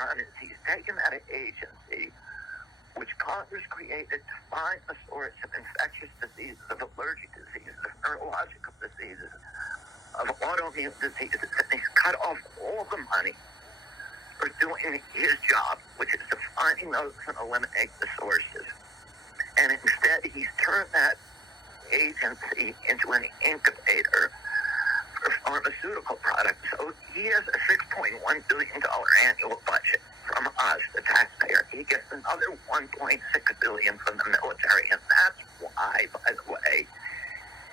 done is he's taken that agency, which Congress created to find the source of infectious diseases, of allergic diseases, of neurological diseases, of autoimmune diseases, and he's cut off all the money for doing his job, which is to finding those and eliminate the sources. And instead, he's turned that agency into an incubator for pharmaceutical products. So he has a $6.1 billion annual budget from us, the taxpayer. He gets another $1.6 billion from the military, and that's why, by the way,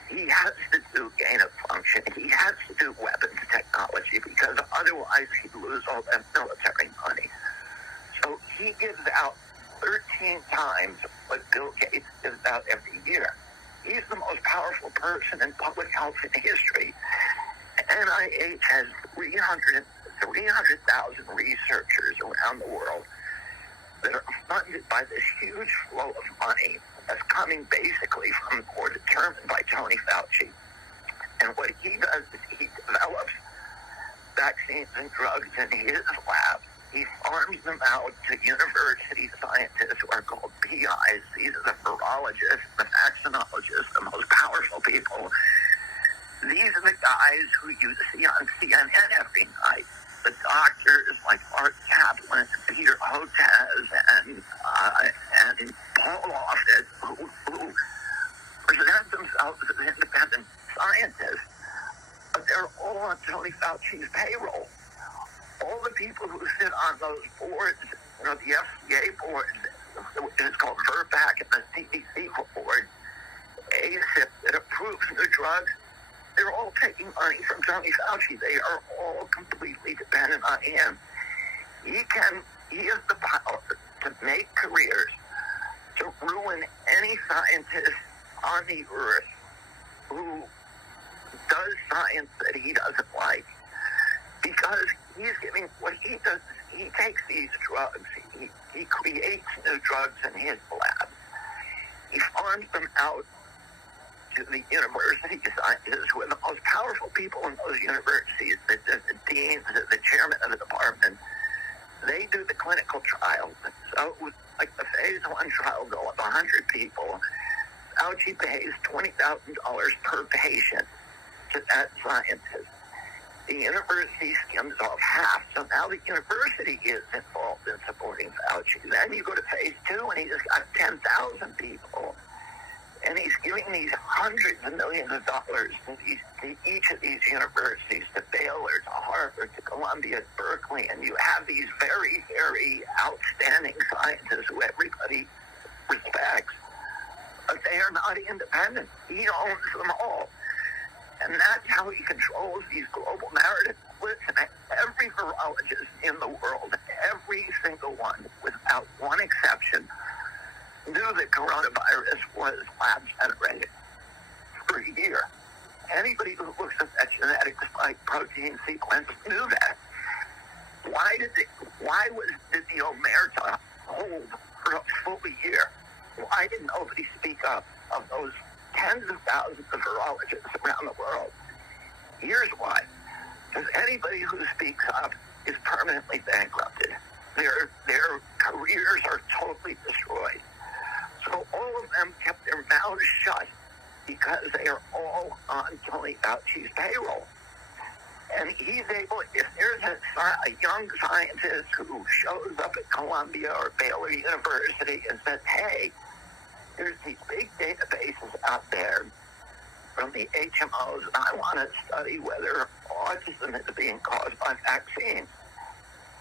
he has to do gain of function. He has to do weapons technology, because otherwise he'd lose all that military money. So he gives out 13 times what Bill Gates gives out every year. He's the most powerful person in public health in history. NIH has 300,000 researchers around the world that are funded by this huge flow of money that's coming basically from or determined by Tony Fauci. And what he does is he develops vaccines and drugs in his lab. He farms them out to university scientists who are called PIs. These are the virologists, the vaccinologists, the most powerful people. These are the guys who you see on CNN every night. The doctors like Art Kaplan, Peter Hotez, and Paul Offit, who present themselves as independent scientists, but they're all on Tony Fauci's payroll. All the people who sit on those boards, the FDA board, which is called VRBPAC, and the CDC board, ACIP, that approves new drugs, they're all taking money from Tony Fauci. They are all completely dependent on him. He has the power to make careers, to ruin any scientist on the earth who does science that he doesn't like. Because he's giving, what he does is he takes these drugs, he creates new drugs in his lab. He farms them out to the university scientists who are the most powerful people in those universities, the deans, the chairman of the department. They do the clinical trials. So like the phase 1 trial go of 100 people. Fauci pays $20,000 per patient to that scientist. The university skims off half, so now the university is involved in supporting Fauci. Then you go to phase 2, and he's got 10,000 people, and he's giving these hundreds of millions of dollars to each of these universities, to Baylor, to Harvard, to Columbia, to Berkeley, and you have these very, very outstanding scientists who everybody respects, but they are not independent. He owns them all. And that's how he controls these global narratives. Listen, every virologist in the world, every single one, without one exception, knew that coronavirus was lab-generated for a year. Anybody who looks at that genetic spike protein sequence knew that. Why did the omerta hold for a full year? Why did nobody speak up of those tens of thousands of virologists around the world? Here's why. Because anybody who speaks up is permanently bankrupted. Their careers are totally destroyed. So all of them kept their mouths shut because they are all on Tony Fauci's payroll. And he's able, if there's a young scientist who shows up at Columbia or Baylor University and says, hey, there's these big databases out there from the HMOs, and I want to study whether autism is being caused by vaccines.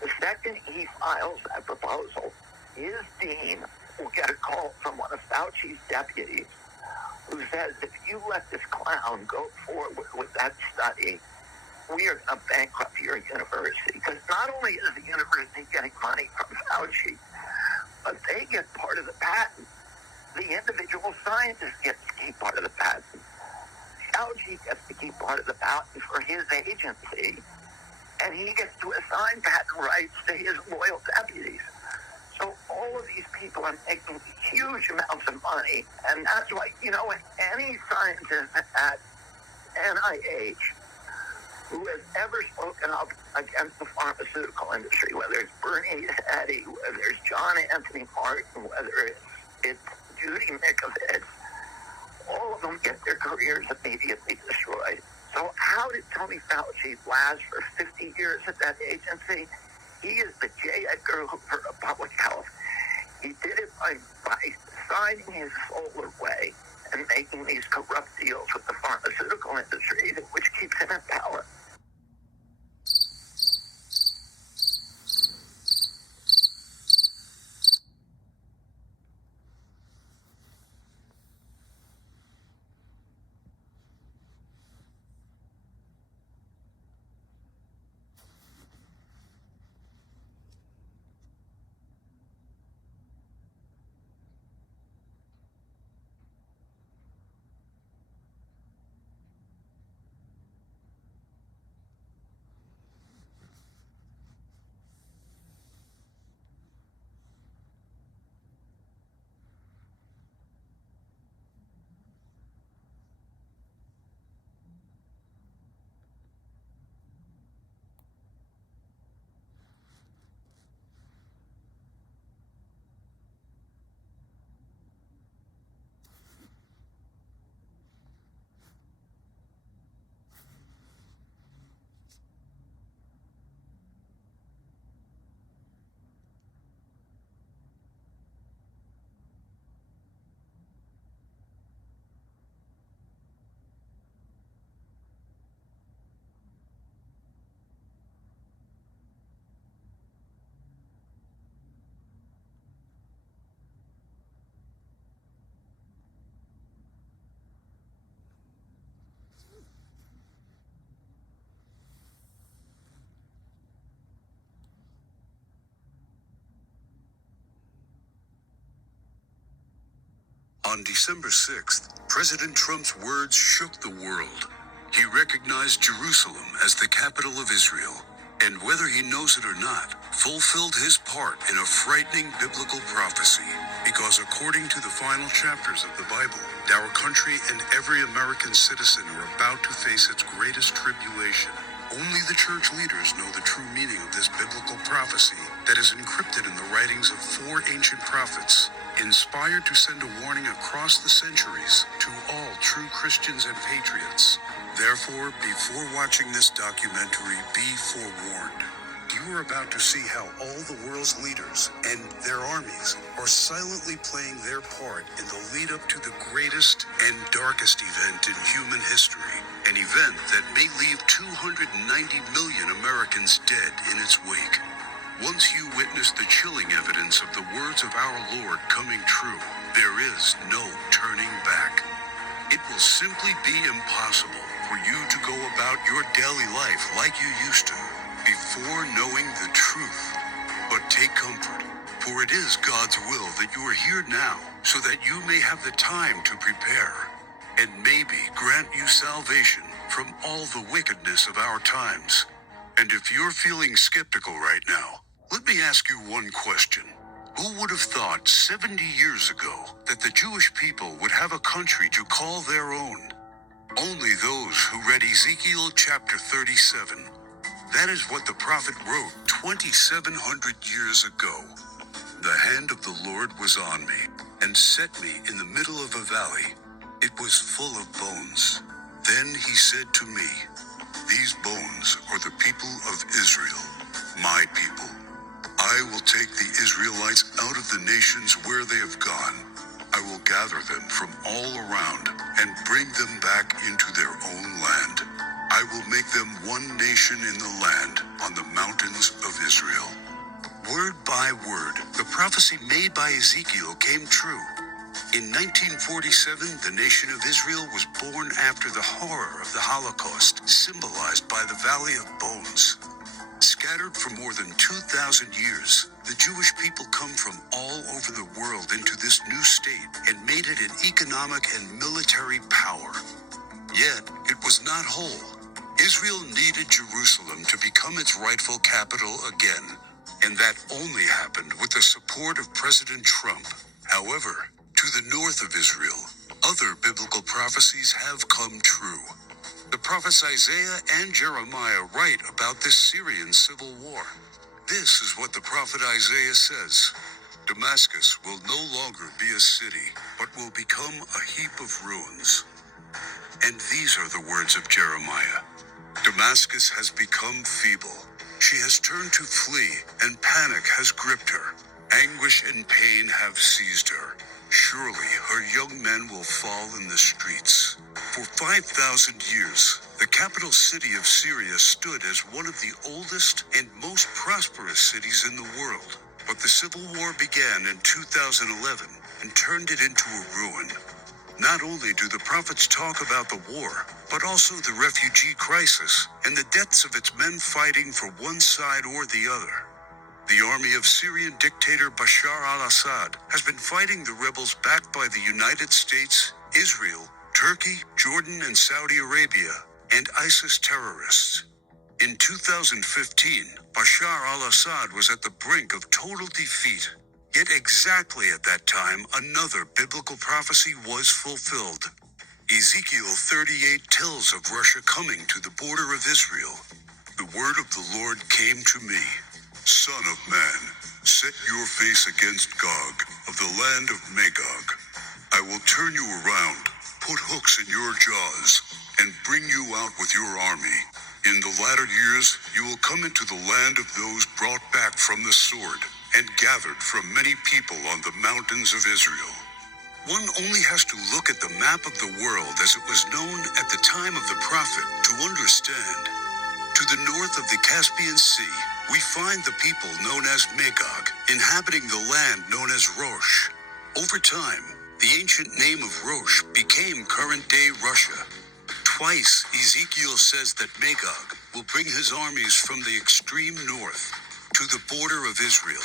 The second he files that proposal, his dean will get a call from one of Fauci's deputies who says, if you let this clown go forward with that study, we are going to bankrupt your university. Because not only is the university getting money from Fauci, but they get part of the patent. The individual scientist gets to keep part of the patent. Fauci gets to keep part of the patent for his agency, and he gets to assign patent rights to his loyal deputies. So all of these people are making huge amounts of money, and that's why, any scientist at NIH who has ever spoken up against the pharmaceutical industry, whether it's Bernie Eddy, whether it's John Anthony Martin, whether it's Judy Mikovits, all of them get their careers immediately destroyed. So how did Tony Fauci last for 50 years at that agency? He is the J. Edgar Hoover of public health. He did it by signing his soul away and making these corrupt deals with the pharmaceutical industry, which keeps him in power. On December 6th, President Trump's words shook the world. He recognized Jerusalem as the capital of Israel, and whether he knows it or not, fulfilled his part in a frightening biblical prophecy. Because according to the final chapters of the Bible, our country and every American citizen are about to face its greatest tribulation. Only the church leaders know the true meaning of this biblical prophecy that is encrypted in the writings of 4 ancient prophets, inspired to send a warning across the centuries to all true Christians and patriots. Therefore, before watching this documentary, be forewarned. You are about to see how all the world's leaders and their armies are silently playing their part in the lead up to the greatest and darkest event in human history, an event that may leave 290 million Americans dead in its wake. Once you witness the chilling evidence of the words of our Lord coming true, there is no turning back. It will simply be impossible for you to go about your daily life like you used to, before knowing the truth. But take comfort, for it is God's will that you are here now, so that you may have the time to prepare, and maybe grant you salvation from all the wickedness of our times. And if you're feeling skeptical right now, let me ask you one question. Who would have thought 70 years ago that the Jewish people would have a country to call their own? Only those who read Ezekiel chapter 37. That is what the prophet wrote 2,700 years ago. The hand of the Lord was on me, and set me in the middle of a valley. It was full of bones. Then he said to me, "These bones are the people of Israel, my people. I will take the Israelites out of the nations where they have gone. I will gather them from all around and bring them back into their own land. I will make them one nation in the land on the mountains of Israel." Word by word, the prophecy made by Ezekiel came true. In 1947, the nation of Israel was born after the horror of the Holocaust, symbolized by the Valley of Bones. Scattered for more than 2,000 years, the Jewish people come from all over the world into this new state and made it an economic and military power. Yet, it was not whole. Israel needed Jerusalem to become its rightful capital again, and that only happened with the support of President Trump. However, to the north of Israel, other biblical prophecies have come true. The prophets Isaiah and Jeremiah write about this Syrian civil war. This is what the prophet Isaiah says. Damascus will no longer be a city, but will become a heap of ruins. And these are the words of Jeremiah. Damascus has become feeble. She has turned to flee, and panic has gripped her. Anguish and pain have seized her. Surely her young men will fall in the streets. For 5,000 years, the capital city of Syria stood as one of the oldest and most prosperous cities in the world. But the civil war began in 2011 and turned it into a ruin. Not only do the prophets talk about the war, but also the refugee crisis and the deaths of its men fighting for one side or the other. The army of Syrian dictator Bashar al-Assad has been fighting the rebels backed by the United States, Israel, Turkey, Jordan, and Saudi Arabia, and ISIS terrorists. In 2015, Bashar al-Assad was at the brink of total defeat. Yet exactly at that time, another biblical prophecy was fulfilled. Ezekiel 38 tells of Russia coming to the border of Israel. The word of the Lord came to me. Son of man, set your face against Gog of the land of Magog. I will turn you around, put hooks in your jaws, and bring you out with your army. In the latter years, you will come into the land of those brought back from the sword and gathered from many people on the mountains of Israel. One only has to look at the map of the world as it was known at the time of the prophet to understand. To the north of the Caspian Sea, we find the people known as Magog, inhabiting the land known as Rosh. Over time, the ancient name of Rosh became current-day Russia. Twice, Ezekiel says that Magog will bring his armies from the extreme north to the border of Israel.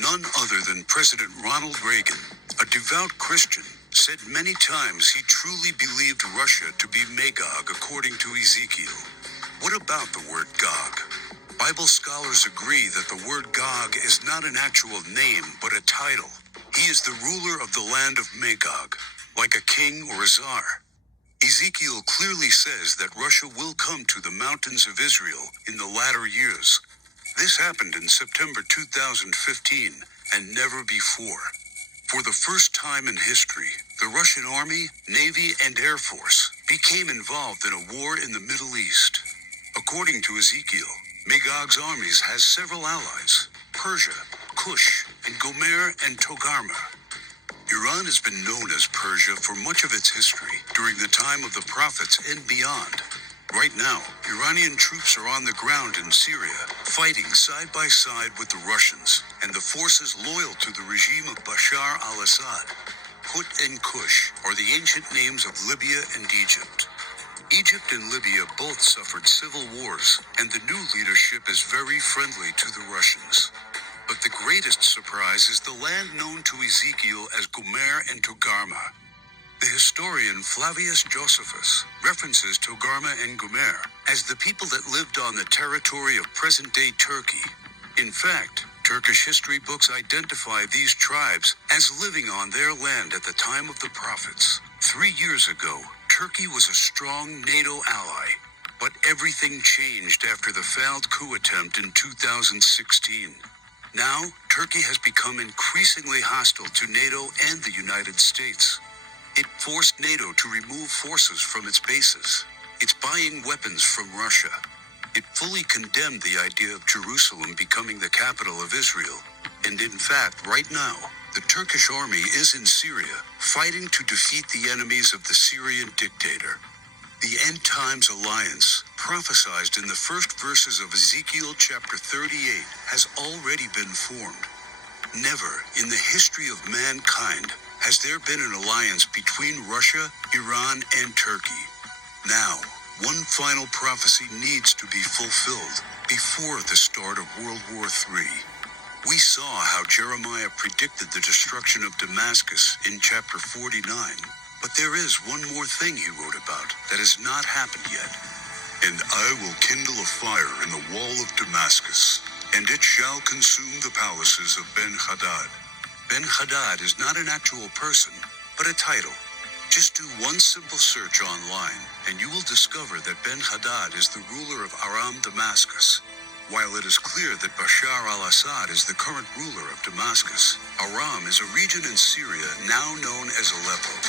None other than President Ronald Reagan, a devout Christian, said many times he truly believed Russia to be Magog according to Ezekiel. What about the word Gog? Bible scholars agree that the word Gog is not an actual name, but a title. He is the ruler of the land of Magog, like a king or a czar. Ezekiel clearly says that Russia will come to the mountains of Israel in the latter years. This happened in September 2015, and never before. For the first time in history, the Russian Army, Navy, and Air Force became involved in a war in the Middle East. According to Ezekiel, Magog's armies has several allies: Persia, Kush, and Gomer and Togarmah. Iran has been known as Persia for much of its history, during the time of the prophets and beyond. Right now, Iranian troops are on the ground in Syria, fighting side by side with the Russians and the forces loyal to the regime of Bashar al-Assad. Put and Kush are the ancient names of Libya and Egypt. Egypt and Libya both suffered civil wars, and the new leadership is very friendly to the Russians. But the greatest surprise is the land known to Ezekiel as Gomer and Togarmah. The historian Flavius Josephus references Togarmah and Gomer as the people that lived on the territory of present-day Turkey. In fact, Turkish history books identify these tribes as living on their land at the time of the prophets. 3 years ago, Turkey was a strong NATO ally, but everything changed after the failed coup attempt in 2016. Now, Turkey has become increasingly hostile to NATO and the United States. It forced NATO to remove forces from its bases. It's buying weapons from Russia. It fully condemned the idea of Jerusalem becoming the capital of Israel. And in fact, right now, the Turkish army is in Syria, fighting to defeat the enemies of the Syrian dictator. The End Times Alliance, prophesied in the first verses of Ezekiel chapter 38, has already been formed. Never in the history of mankind has there been an alliance between Russia, Iran, and Turkey. Now, one final prophecy needs to be fulfilled before the start of World War III. We saw how Jeremiah predicted the destruction of Damascus in chapter 49, but there is one more thing he wrote about that has not happened yet. And I will kindle a fire in the wall of Damascus, and it shall consume the palaces of Ben-Hadad. Ben-Hadad is not an actual person, but a title. Just do one simple search online, and you will discover that Ben-Hadad is the ruler of Aram Damascus. While it is clear that Bashar al-Assad is the current ruler of Damascus, Aram is a region in Syria now known as Aleppo.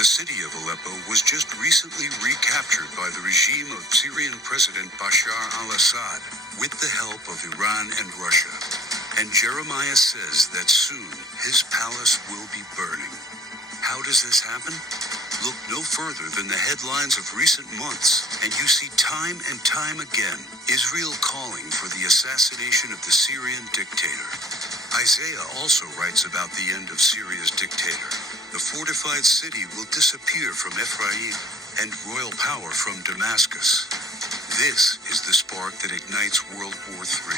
The city of Aleppo was just recently recaptured by the regime of Syrian President Bashar al-Assad with the help of Iran and Russia. And Jeremiah says that soon his palace will be burning. How does this happen? Look no further than the headlines of recent months, and you see time and time again Israel calling for the assassination of the Syrian dictator. Isaiah also writes about the end of Syria's dictator. The fortified city will disappear from Ephraim, and royal power from Damascus. This is the spark that ignites World War III.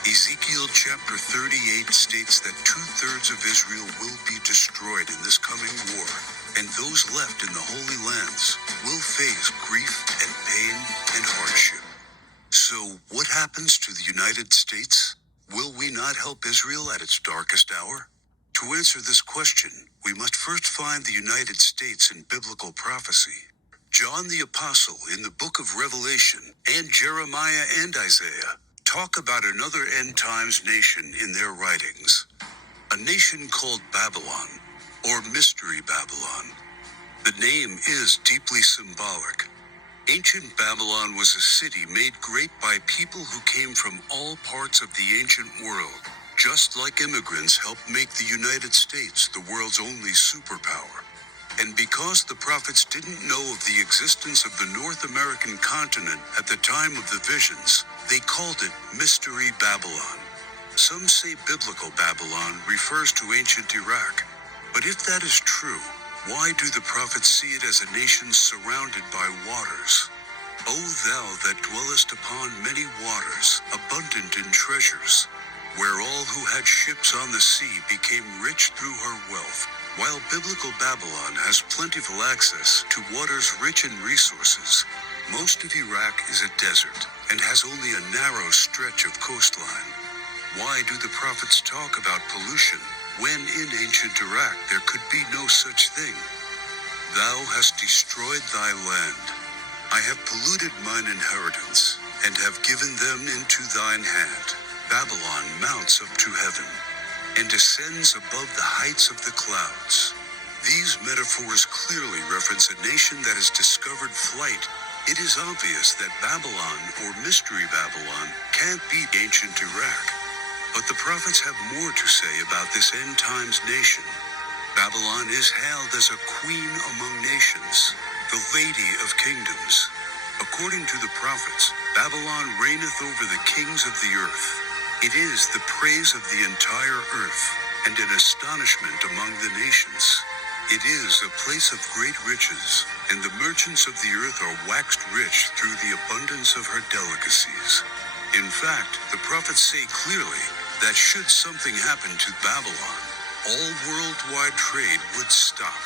Ezekiel chapter 38 states that 2/3 of Israel will be destroyed in this coming war, and those left in the Holy Lands will face grief and pain and hardship. So what happens to the United States? Will we not help Israel at its darkest hour? To answer this question, we must first find the United States in biblical prophecy. John the Apostle in the book of Revelation and Jeremiah and Isaiah talk about another end times nation in their writings. A nation called Babylon, or Mystery Babylon. The name is deeply symbolic. Ancient Babylon was a city made great by people who came from all parts of the ancient world, just like immigrants helped make the United States the world's only superpower. And because the prophets didn't know of the existence of the North American continent at the time of the visions, they called it Mystery Babylon. Some say biblical Babylon refers to ancient Iraq. But if that is true, why do the prophets see it as a nation surrounded by waters? O thou that dwellest upon many waters, abundant in treasures, where all who had ships on the sea became rich through her wealth. While biblical Babylon has plentiful access to waters rich in resources, most of Iraq is a desert and has only a narrow stretch of coastline. Why do the prophets talk about pollution when in ancient Iraq there could be no such thing? Thou hast destroyed thy land. I have polluted mine inheritance, and have given them into thine hand. Babylon mounts up to heaven, and descends above the heights of the clouds. These metaphors clearly reference a nation that has discovered flight. It is obvious that Babylon, or Mystery Babylon, can't be ancient Iraq. But the prophets have more to say about this end times nation. Babylon is hailed as a queen among nations, the lady of kingdoms. According to the prophets, Babylon reigneth over the kings of the earth. It is the praise of the entire earth, and an astonishment among the nations. It is a place of great riches, and the merchants of the earth are waxed rich through the abundance of her delicacies. In fact, the prophets say clearly that should something happen to Babylon, all worldwide trade would stop.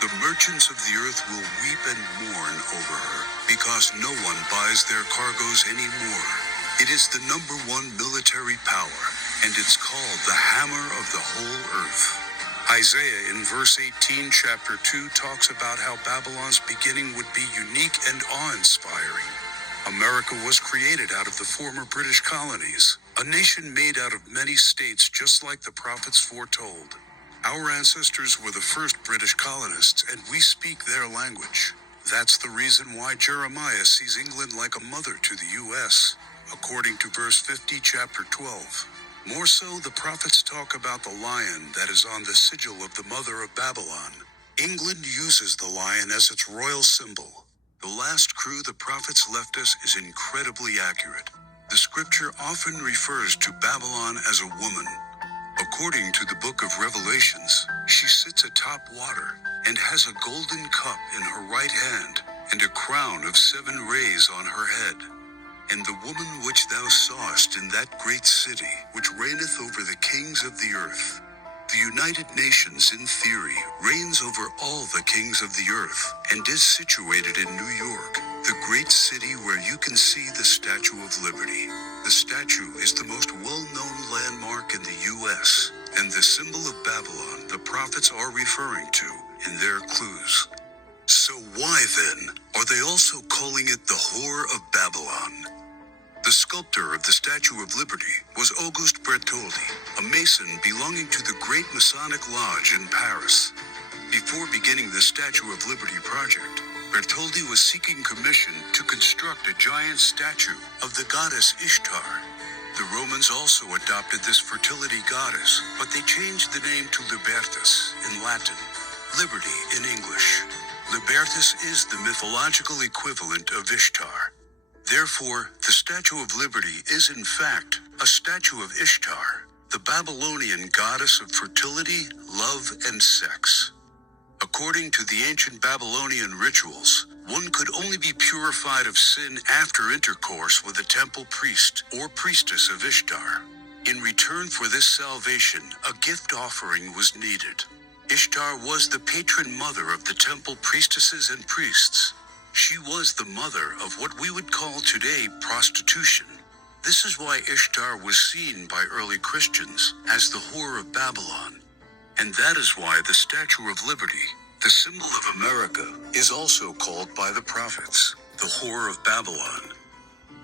The merchants of the earth will weep and mourn over her, because no one buys their cargoes anymore. It is the #1 military power, and it's called the hammer of the whole earth. Isaiah in verse 18, chapter 2, talks about how Babylon's beginning would be unique and awe-inspiring. America was created out of the former British colonies, a nation made out of many states just like the prophets foretold. Our ancestors were the first British colonists, and we speak their language. That's the reason why Jeremiah sees England like a mother to the U.S., according to verse 50, chapter 12. More so, the prophets talk about the lion that is on the sigil of the mother of Babylon. England uses the lion as its royal symbol. The last crew the prophets left us is incredibly accurate. The scripture often refers to Babylon as a woman. According to the book of Revelations, she sits atop water and has a golden cup in her right hand and a crown of 7 rays on her head. And the woman which thou sawest in that great city, which reigneth over the kings of the earth. The United Nations, in theory, reigns over all the kings of the earth, and is situated in New York, the great city where you can see the Statue of Liberty. The statue is the most well-known landmark in the U.S., and the symbol of Babylon the prophets are referring to in their clues. So why then are they also calling it the Whore of Babylon? The sculptor of the Statue of Liberty was Auguste Bertholdi, a Mason belonging to the Great Masonic Lodge in Paris. Before beginning the Statue of Liberty project, Bertholdi was seeking commission to construct a giant statue of the goddess Ishtar. The Romans also adopted this fertility goddess, but they changed the name to Libertas in Latin, Liberty in English. Libertas is the mythological equivalent of Ishtar. Therefore, the Statue of Liberty is in fact a statue of Ishtar, the Babylonian goddess of fertility, love, and sex. According to the ancient Babylonian rituals, one could only be purified of sin after intercourse with a temple priest or priestess of Ishtar. In return for this salvation, a gift offering was needed. Ishtar was the patron mother of the temple priestesses and priests. She was the mother of what we would call today prostitution. This is why Ishtar was seen by early Christians as the Whore of Babylon. And that is why the Statue of Liberty, the symbol of America, is also called by the prophets the Whore of Babylon.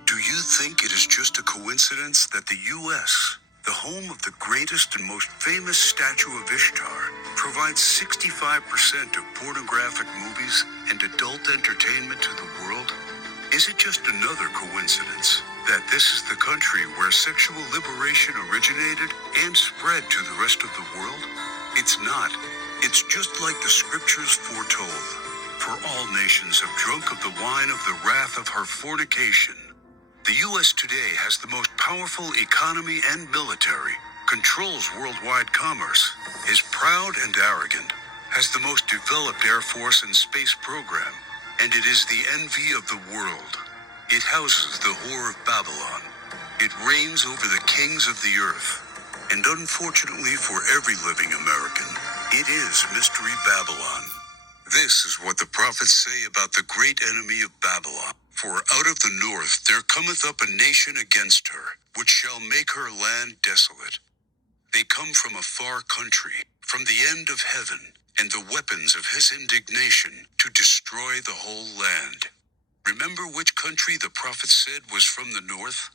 Do you think it is just a coincidence that the U.S., the home of the greatest and most famous statue of Ishtar, provides 65% of pornographic movies and adult entertainment to the world? Is it just another coincidence that this is the country where sexual liberation originated and spread to the rest of the world? It's not. It's just like the scriptures foretold. For all nations have drunk of the wine of the wrath of her fornication. The U.S. today has the most powerful economy and military, controls worldwide commerce, is proud and arrogant, has the most developed Air Force and space program, and it is the envy of the world. It houses the Whore of Babylon. It reigns over the kings of the earth. And unfortunately for every living American, it is Mystery Babylon. This is what the prophets say about the great enemy of Babylon. For out of the north there cometh up a nation against her, which shall make her land desolate. They come from a far country, from the end of heaven, and the weapons of his indignation to destroy the whole land. Remember which country the prophet said was from the north?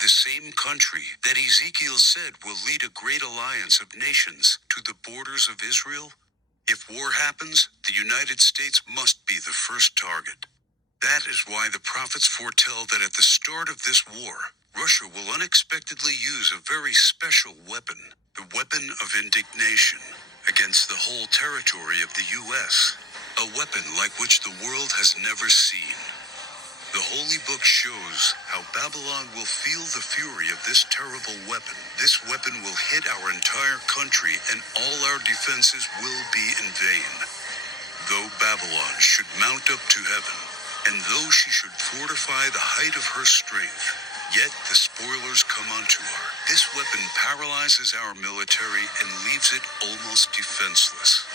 The same country that Ezekiel said will lead a great alliance of nations to the borders of Israel? If war happens, the United States must be the first target. That is why the prophets foretell that at the start of this war, Russia will unexpectedly use a very special weapon, the weapon of indignation, against the whole territory of the U.S., a weapon like which the world has never seen. The Holy Book shows how Babylon will feel the fury of this terrible weapon. This weapon will hit our entire country and all our defenses will be in vain. Though Babylon should mount up to heaven, and though she should fortify the height of her strength, yet the spoilers come unto her. This weapon paralyzes our military and leaves it almost defenseless.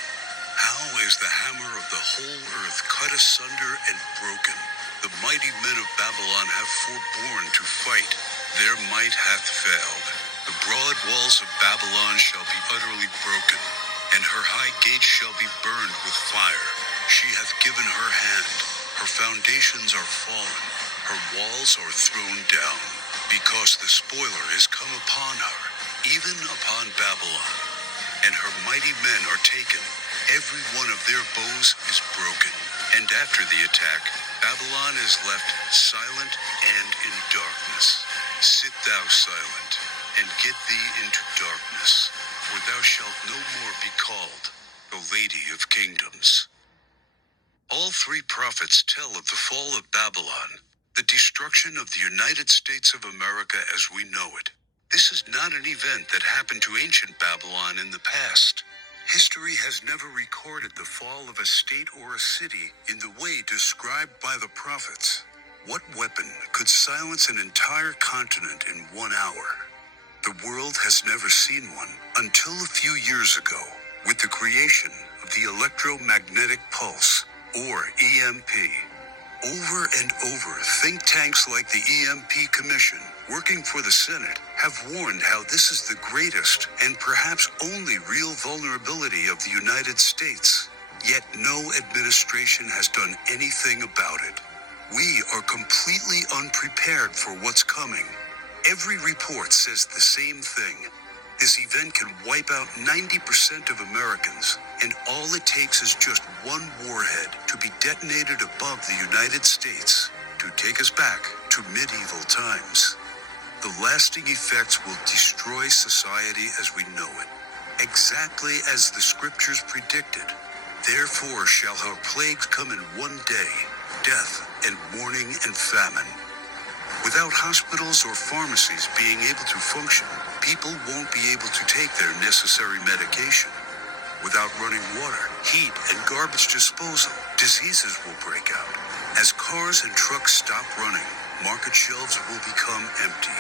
How is the hammer of the whole earth cut asunder and broken? The mighty men of Babylon have forborne to fight. Their might hath failed. The broad walls of Babylon shall be utterly broken, and her high gates shall be burned with fire. She hath given her hand. Her foundations are fallen, her walls are thrown down, because the spoiler is come upon her, even upon Babylon. And her mighty men are taken, every one of their bows is broken. And after the attack, Babylon is left silent and in darkness. Sit thou silent, and get thee into darkness, for thou shalt no more be called the Lady of Kingdoms. All three prophets tell of the fall of Babylon, the destruction of the United States of America as we know it. This is not an event that happened to ancient Babylon in the past. History has never recorded the fall of a state or a city in the way described by the prophets. What weapon could silence an entire continent in 1 hour? The world has never seen one until a few years ago, with the creation of the electromagnetic pulse, or EMP. Over and over, think tanks like the EMP Commission, working for the Senate, have warned how this is the greatest and perhaps only real vulnerability of the United States. Yet no administration has done anything about it. We are completely unprepared for what's coming. Every report says the same thing. This event can wipe out 90% of Americans, and all it takes is just one warhead to be detonated above the United States to take us back to medieval times. The lasting effects will destroy society as we know it, exactly as the scriptures predicted. Therefore shall our plagues come in one day, death and mourning and famine. Without hospitals or pharmacies being able to function, people won't be able to take their necessary medication. Without running water, heat, and garbage disposal, diseases will break out. As cars and trucks stop running, market shelves will become empty.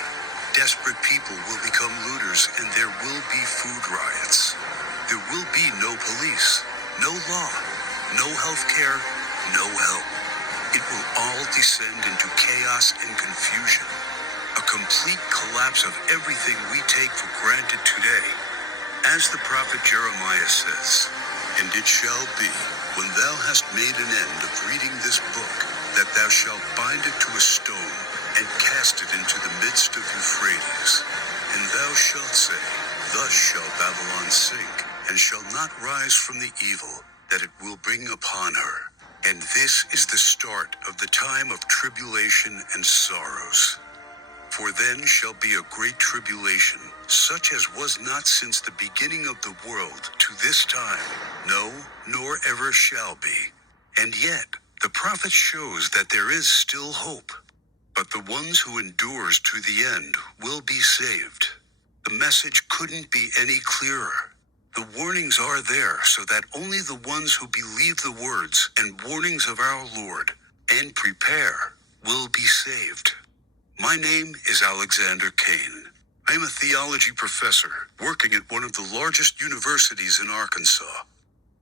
Desperate people will become looters, and there will be food riots. There will be no police, no law, no health care, no help. It will all descend into chaos and confusion. A complete collapse of everything we take for granted today. As the prophet Jeremiah says, "And it shall be, when thou hast made an end of reading this book, that thou shalt bind it to a stone, and cast it into the midst of Euphrates. And thou shalt say, Thus shall Babylon sink, and shall not rise from the evil that it will bring upon her. And this is the start of the time of tribulation and sorrows. For then shall be a great tribulation, such as was not since the beginning of the world to this time, no, nor ever shall be." And yet, the prophet shows that there is still hope. But the ones who endures to the end will be saved. The message couldn't be any clearer. The warnings are there so that only the ones who believe the words and warnings of our Lord and prepare will be saved. My name is Alexander Kane. I am a theology professor working at one of the largest universities in Arkansas.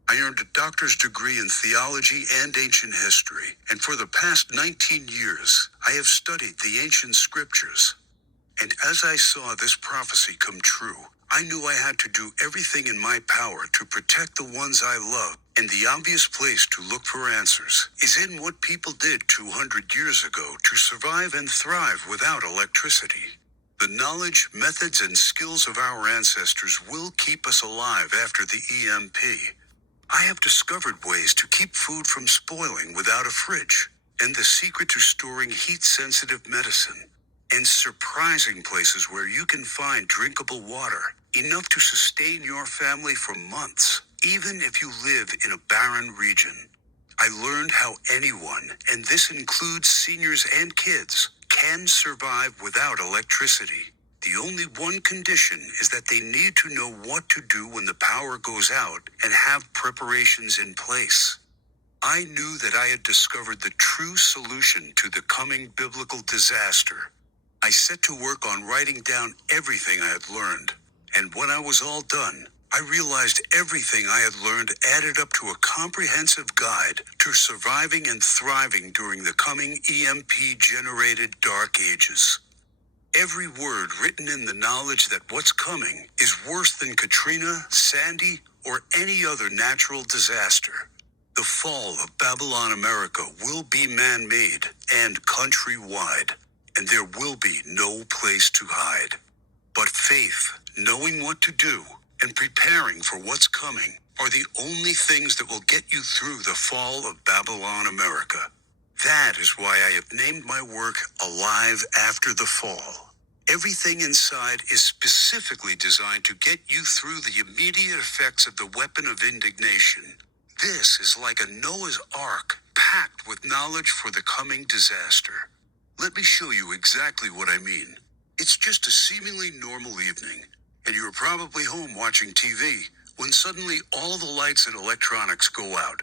I earned a doctor's degree in theology and ancient history, and for the past 19 years, I have studied the ancient scriptures. And as I saw this prophecy come true, I knew I had to do everything in my power to protect the ones I love, and the obvious place to look for answers is in what people did 200 years ago to survive and thrive without electricity. The knowledge, methods, and skills of our ancestors will keep us alive after the EMP. I have discovered ways to keep food from spoiling without a fridge, and the secret to storing heat-sensitive medicine, and surprising places where you can find drinkable water, enough to sustain your family for months, even if you live in a barren region. I learned how anyone, and this includes seniors and kids, can survive without electricity. The only one condition is that they need to know what to do when the power goes out and have preparations in place. I knew that I had discovered the true solution to the coming biblical disaster. I set to work on writing down everything I had learned, and when I was all done, I realized everything I had learned added up to a comprehensive guide to surviving and thriving during the coming EMP-generated dark ages. Every word written in the knowledge that what's coming is worse than Katrina, Sandy, or any other natural disaster. The fall of Babylon America will be man-made and countrywide, and there will be no place to hide. But faith, knowing what to do, and preparing for what's coming are the only things that will get you through the fall of Babylon America. That is why I have named my work Alive After the Fall. Everything inside is specifically designed to get you through the immediate effects of the weapon of indignation. This is like a Noah's Ark packed with knowledge for the coming disaster. Let me show you exactly what I mean. It's just a seemingly normal evening, and you're probably home watching TV when suddenly all the lights and electronics go out.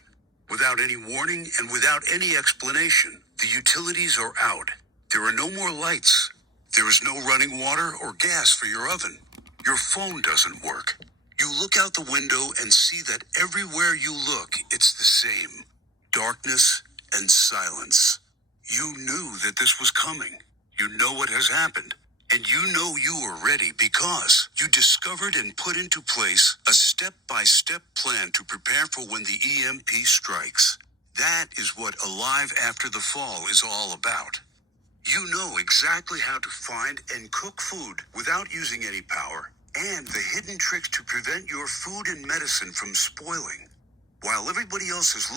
Without any warning and without any explanation, the utilities are out. There are no more lights. There is no running water or gas for your oven. Your phone doesn't work. You look out the window and see that everywhere you look, it's the same. Darkness and silence. You knew that this was coming. You know what has happened. And you know you are ready because you discovered and put into place a step-by-step plan to prepare for when the EMP strikes. That is what Alive After the Fall is all about. You know exactly how to find and cook food without using any power, and the hidden tricks to prevent your food and medicine from spoiling. While everybody else is